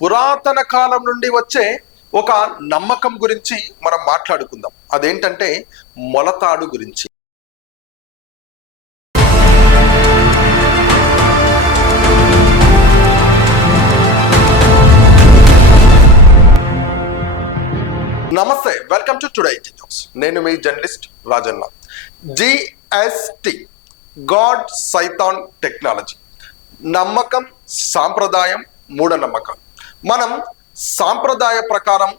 పురాతన కాలం నుండి వచ్చే ఒక నమ్మకం గురించి మనం మాట్లాడుకుందాం. అదేంటంటే మొలతాడు గురించి. నమస్తే, వెల్కమ్ టు టుడే న్యూస్. నేను మీ జర్నలిస్ట్ రాజన్న. జిఎస్టి, గాడ్ సైతాన్ టెక్నాలజీ. నమ్మకం, సాంప్రదాయం, మూఢనమ్మకాలు. మనం సాంప్రదాయ ప్రకారం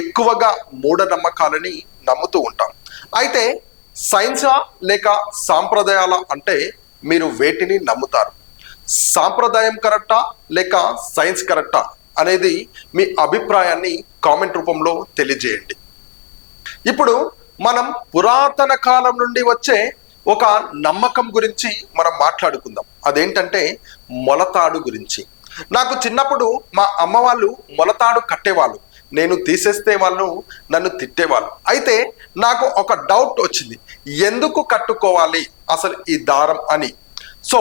ఎక్కువగా మూఢనమ్మకాలని నమ్ముతూ ఉంటాం. అయితే సైన్సా లేక సాంప్రదాయాల అంటే మీరు వేటిని నమ్ముతారు? సాంప్రదాయం కరెక్టా లేక సైన్స్ కరెక్టా అనేది మీ అభిప్రాయాన్ని కామెంట్ రూపంలో తెలియజేయండి. ఇప్పుడు మనం పురాతన కాలం నుండి వచ్చే ఒక నమ్మకం గురించి మనం మాట్లాడుకుందాం. అదేంటంటే మొలతాడు గురించి. నాకు చిన్నప్పుడు మా అమ్మ వాళ్ళు మొలతాడు కట్టేవాళ్ళు. నేను తీసేస్తే వాళ్ళు నన్ను తిట్టేవాళ్ళు. అయితే నాకు ఒక డౌట్ వచ్చింది, ఎందుకు కట్టుకోవాలి అసలు ఈ దారం అని. సో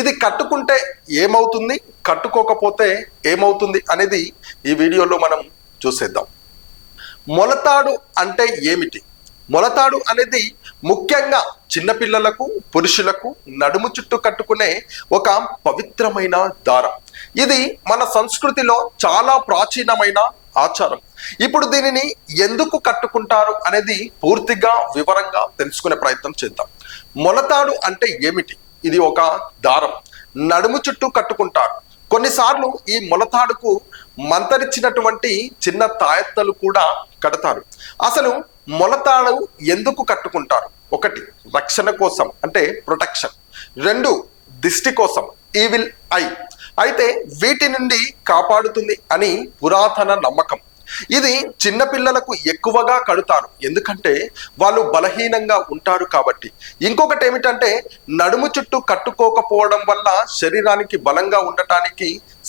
ఇది కట్టుకుంటే ఏమవుతుంది, కట్టుకోకపోతే ఏమవుతుంది అనేది ఈ వీడియోలో మనం చూసేద్దాం. మొలతాడు అంటే ఏమిటి? మొలతాడు అనేది ముఖ్యంగా చిన్నపిల్లలకు, పురుషులకు నడుము చుట్టూ కట్టుకునే ఒక పవిత్రమైన దారం. ఇది మన సంస్కృతిలో చాలా ప్రాచీనమైన ఆచారం. ఇప్పుడు దీనిని ఎందుకు కట్టుకుంటారు అనేది పూర్తిగా వివరంగా తెలుసుకునే ప్రయత్నం చేద్దాం. మొలతాడు అంటే ఏమిటి? ఇది ఒక దారం, నడుము చుట్టూ కట్టుకుంటారు. కొన్నిసార్లు ఈ మొలతాడుకు మంతరిచ్చినటువంటి చిన్న తాయెత్తలు కూడా కడతారు. అసలు మొలతాడు ఎందుకు కట్టుకుంటారు? ఒకటి, రక్షణ కోసం అంటే ప్రొటెక్షన్. రెండు, దిష్టి కోసం, ఈవిల్ ఐ. అయితే వీటి నుండి కాపాడుతుంది అని పురాతన నమ్మకం. ఇది చిన్నపిల్లలకు ఎక్కువగా కడతారు, ఎందుకంటే వాళ్ళు బలహీనంగా ఉంటారు కాబట్టి. ఇంకొకటి ఏమిటంటే నడుము చుట్టూ కట్టుకోకపోవడం వల్ల శరీరానికి బలంగా ఉండటానికి